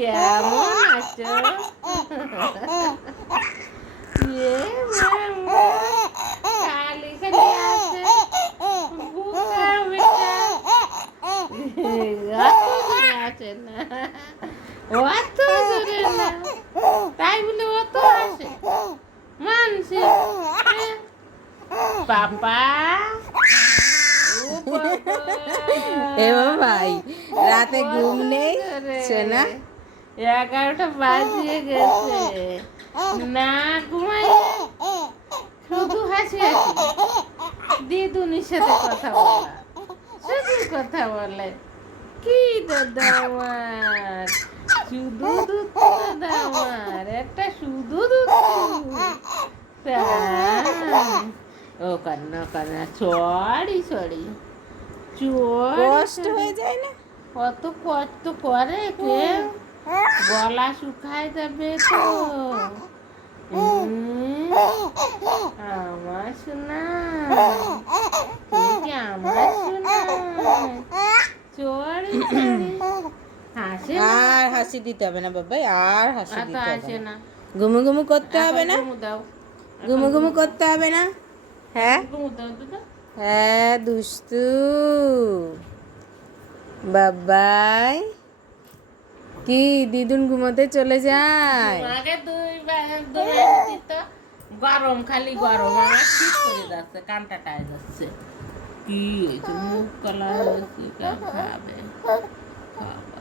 কেমন আছো? খালি খালি আছে বুকা বেটা অত দূরে আছে না, অত দূরে না, তাই বলে অত আসে মানছে পাপা। এ ভাই, রাতে ঘুম নেই সোনা? 11টা বাজিয়ে গেছে, না ঘুমাই শুধু হাসি হাসি দিদুনির সাথে কথা বলা, শুধু কথা বলে। কি দাদা আমার, শুধু দুধ দাদা আমার, একটা শুধু দুধ ও কান্না কান্না, সরি সরি কষ্ট হয়ে যায় না? কত কষ্ট করে কেউ, গলা শুকায় যাবে তো। আমার শোনা, তুমি কি আমার শোনা? চড়ি চড়ি হাসে না, আর হাসি দিতে হবে না বাবা, আর হাসি আর তো দিতে আসে হবে না। না। ঘুমু ঘুমু করতে হবে না? ঘুমু দাও, ঘুমু ঘুমু করতে হবে না? হ্যাঁ ঘুমু দাও দাদা। হ্যাঁ দুষ্টু বাবাই। কি দিদুন ঘুমোতে চলে যায়? আগে দুই দিত, গরম খালি গরম, আমার ঠিক করে যাচ্ছে, কানটা টায় যাচ্ছে। কি হয়েছে, মুখ কালা হয়েছে, খাবে খাবা।